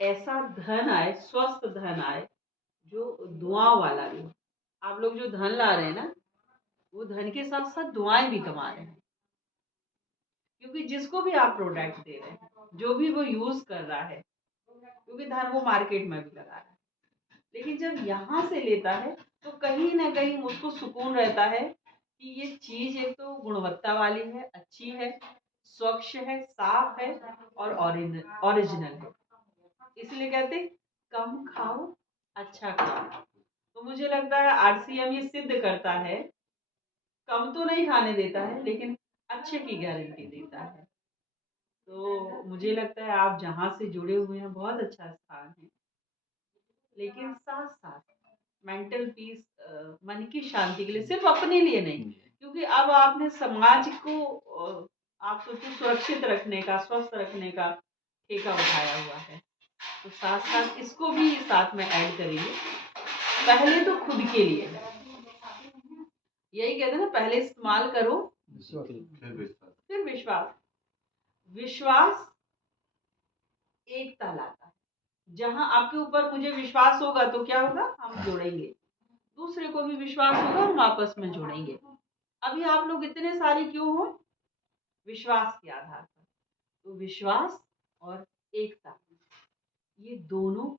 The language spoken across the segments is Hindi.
ऐसा धन आए, स्वस्थ धन आए, जो दुआओं वाला भी हो। आप लोग जो धन ला रहे हैं ना, वो धन के साथ साथ दुआएं भी कमा रहे हैं, क्योंकि जिसको भी आप प्रोडक्ट दे रहे हैं, जो भी वो यूज कर रहा है, क्योंकि धन वो मार्केट में भी लगा रहा है, लेकिन जब यहाँ से लेता है तो कहीं ना कहीं उसको सुकून रहता है कि ये चीज एक तो गुणवत्ता वाली है, अच्छी है, स्वच्छ है, साफ है और ओरिजिनल है। इसलिए कहते हैं, कम खाओ, अच्छा खाओ। तो मुझे लगता है आरसीएम ये सिद्ध करता है, कम तो नहीं खाने देता है लेकिन अच्छे की गारंटी देता है। तो मुझे लगता है आप जहाँ से जुड़े हुए हैं बहुत अच्छा स्थान है, लेकिन साथ साथ मेंटल पीस, मन की शांति के लिए, सिर्फ अपने लिए नहीं, क्योंकि अब आपने समाज को आप सोचो सुरक्षित रखने का, स्वस्थ रखने का ठेका उठाया हुआ है, तो साथ साथ इसको भी साथ में ऐड करेंगे। पहले तो खुद के लिए है, यही कहते हैं ना, पहले इस्तेमाल करो फिर विश्वास। विश्वास एकता लाता है। जहां आपके ऊपर मुझे विश्वास होगा तो क्या होगा, हम जुड़ेंगे, दूसरे को भी विश्वास होगा, हम आपस में जुड़ेंगे। अभी आप लोग इतने सारे क्यों हो, विश्वास के आधार पर। तो विश्वास और एकता, ये दोनों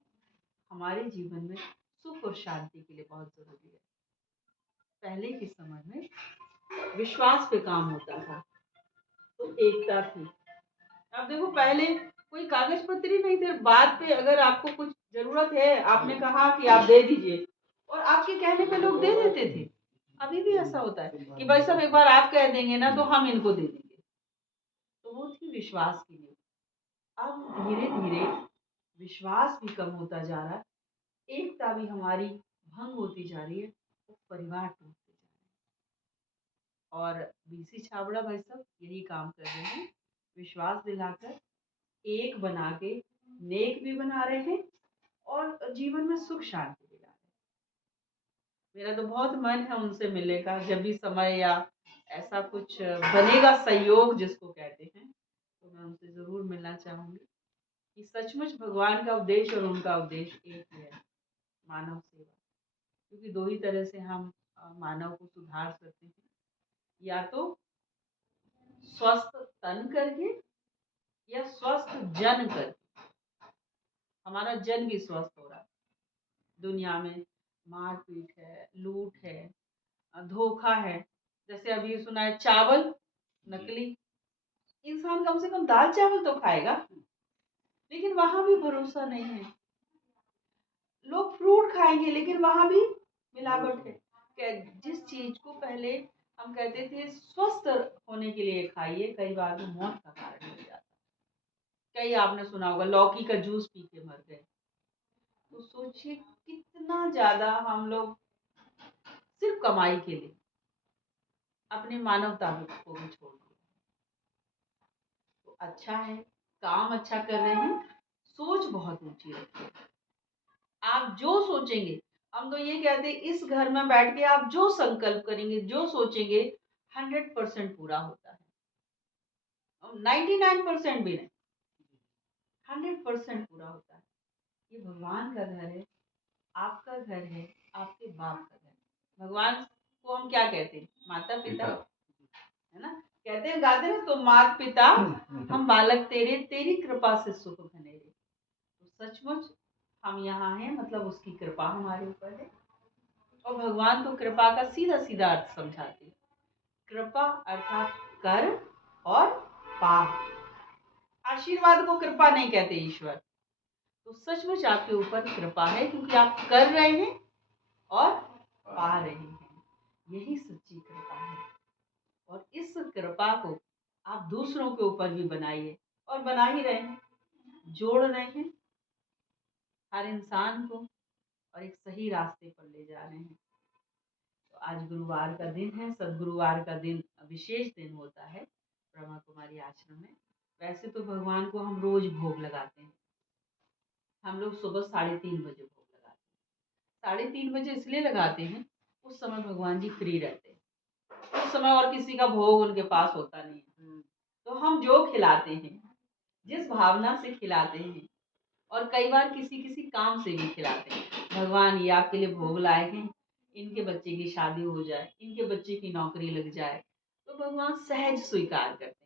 हमारे जीवन में सुख और शांति के लिए बहुत जरूरी है। पहले के समय में विश्वास पे काम होता था, तो एकता थी। अब देखो, पहले कोई कागज पत्र ही नहीं थे, बात पे अगर आपको कुछ जरूरत है, आपने कहा कि आप दे दीजिए, और आपके कहने पे लोग दे देते थे। अभी भी ऐसा होता है कि भाई साहब एक बार आप कह देंगे ना तो हम इनको दे देंगे। तो वो थी विश्वास की नींव। अब धीरे धीरे विश्वास भी कम होता जा रहा है, एकता भी हमारी भंग होती जा रही है, तो परिवार टूटते जा रहे हैं। और बीसी छाबड़ा भाई साहब यही काम कर रहे हैं, विश्वास दिलाकर, एक बना के, नेक भी बना रहे हैं और जीवन में सुख शांति भी ला रहे हैं। मेरा तो बहुत मन है उनसे मिलने का, जब भी समय या ऐसा कुछ बनेगा, संयोग जिसको कहते हैं, तो मैं उनसे जरूर मिलना चाहूंगी कि सचमुच भगवान का उद्देश्य और उनका उद्देश्य एक ही है, मानव सेवा। क्योंकि दो ही तरह से हम मानव को सुधार सकते हैं, या तो स्वस्थ तन करके या स्वस्थ जन करके। हमारा जन भी स्वस्थ हो रहा है, दुनिया में मारपीट है, लूट है, धोखा है। जैसे अभी सुना है चावल नकली, इंसान कम से कम दाल चावल तो खाएगा, लेकिन वहां भी भरोसा नहीं है। लोग फ्रूट खाएंगे लेकिन वहां भी मिलावट है। जिस चीज को पहले हम कहते थे स्वस्थ होने के लिए खाइए, कई बार वो मौत का कारण हो जाता। कई आपने सुना होगा लौकी का जूस पी के मर गए। तो सोचिए कितना ज्यादा हम लोग सिर्फ कमाई के लिए अपनी मानवता को भी छोड़ दिया। तो अच्छा है, काम अच्छा कर रहे हैं, सोच बहुत ऊंची रखिए। आप जो सोचेंगे, हम तो ये कहते हैं, इस घर में बैठ के आप जो संकल्प करेंगे, जो सोचेंगे, 100% पूरा होता है। 99% भी नहीं, 100% पूरा होता है। ये भगवान का घर है, आपका घर है, आपके बाप का घर है। भगवान को हम क्या कहते हैं, माता पिता, है ना, कहते हैं, गाते हैं तो मात पिता हम बालक तेरे, तेरी कृपा से सुख घनेरे। तो सचमुच हम यहाँ हैं, मतलब उसकी कृपा हमारे ऊपर है। और भगवान तो कृपा का सीधा सीधा अर्थ समझाते हैं। कृपा अर्थात कर और पा। आशीर्वाद को कृपा नहीं कहते ईश्वर। तो सचमुच आपके ऊपर कृपा है, क्योंकि आप कर रहे हैं और पा रहे हैं। यही सच्ची कृपा है। और इस कृपा को आप दूसरों के ऊपर भी बनाइए, और बना ही रहे हैं, जोड़ रहे हैं हर इंसान को, और एक सही रास्ते पर ले जा रहे हैं। तो आज गुरुवार का दिन है, सदगुरुवार का दिन विशेष दिन होता है ब्रह्मा कुमारी आश्रम में। वैसे तो भगवान को हम रोज भोग लगाते हैं, हम लोग सुबह 3:30 बजे भोग लगाते हैं। 3:30 बजे इसलिए लगाते हैं, उस समय भगवान जी फ्री रहते हैं, उस समय और किसी का भोग उनके पास होता नहीं है। तो हम जो खिलाते हैं, जिस भावना से खिलाते हैं, और कई बार किसी किसी काम से भी खिलाते हैं। भगवान ये आपके लिए भोग लाए हैं, इनके बच्चे की शादी हो जाए, इनके बच्चे की नौकरी लग जाए, तो भगवान सहज स्वीकार करते हैं।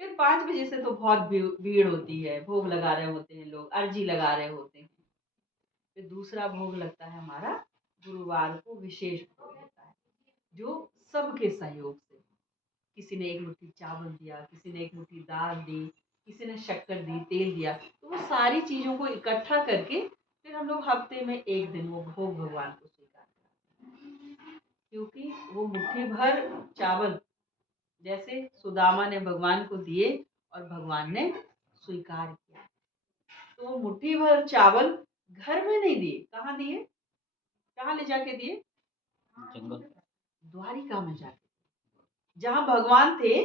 फिर 5 बजे से तो बहुत भीड़ होती है, भोग लगा रहे होते हैं लोग, अर्जी लगा रहे होते हैं। फिर दूसरा भोग लगता है हमारा गुरुवार को, विशेष भोग होता है जो सबके सहयोग से, किसी ने एक मुट्ठी चावल दिया, किसी ने एक मुट्ठी दाल दी, किसी ने शक्कर दी, तेल दिया, तो वो सारी चीजों को इकट्ठा करके फिर हम लोग हफ्ते में एक दिन वो भोग भगवान को स्वीकार करते हैं। क्योंकि वो मुट्ठी भर चावल जैसे सुदामा ने भगवान को दिए और भगवान ने स्वीकार किया, तो वो मुट्ठी भर चावल घर में नहीं दिए, कहाँ दिए, कहाँ ले जाके दिए, जंगल, द्वारिका में जाके, जहाँ भगवान थे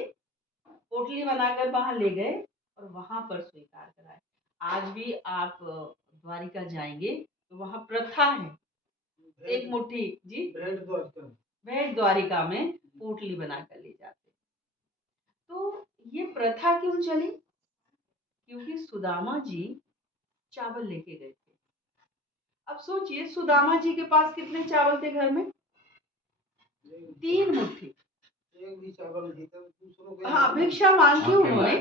पोटली बनाकर वहां ले गए और वहां पर स्वीकार कराए। आज भी आप द्वारिका जाएंगे तो वहां प्रथा है, एक मुट्ठी जी भेंट द्वारिका में पोटली बनाकर ले जाते। तो ये प्रथा क्यों चली? क्योंकि सुदामा जी चावल लेके गए थे। अब सोचिए सुदामा जी के पास कितने चावल थे घर में? 3 मुट्ठी। एक भी चावल नहीं था, दूसरों के हाँ, भिक्षा मांग के हाँ, उन्होंने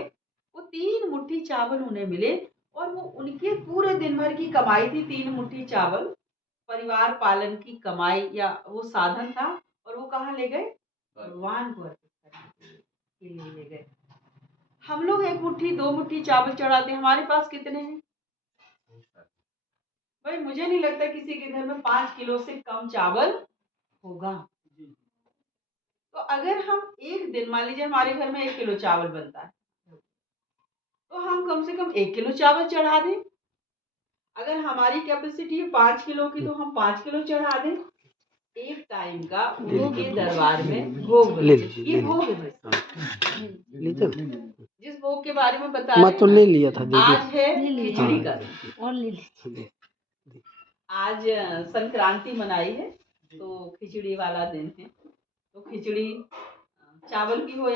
वो 3 मुट्ठी चावल उन्हें मिले और वो उनके पूरे दिन भर की कमाई थी। 3 मुट्ठी चावल परिवार पालन की कमाई या वो साधन था, और वो कहाँ ले गए? भगवान को अर्पित करने के लिए ले गए। हम लोग 1 मुट्ठी 2 मुट्ठी चावल चढ़ाते हैं, हमारे पास कितने हैं भाई? मुझे नहीं लगता किसी के घर में 5 किलो से कम चावल होगा। तो अगर हम एक दिन, मान लीजिए हमारे घर में 1 किलो चावल बनता है, तो हम कम से कम 1 किलो चावल चढ़ा दें। अगर हमारी कैपेसिटी है 5 किलो की, तो हम 5 किलो चढ़ा दें। एक टाइम का उनके दरबार में भोग बने। ये भोग है भाई, जिस भोग के बारे में बता रहे तो हैं ले लिया था, ना, आज है खिचड़ी का और ले ली। आज संक्रांति मनाई है, तो खिचड़ी वाला दिन है। तो खिचड़ी चावल की हो या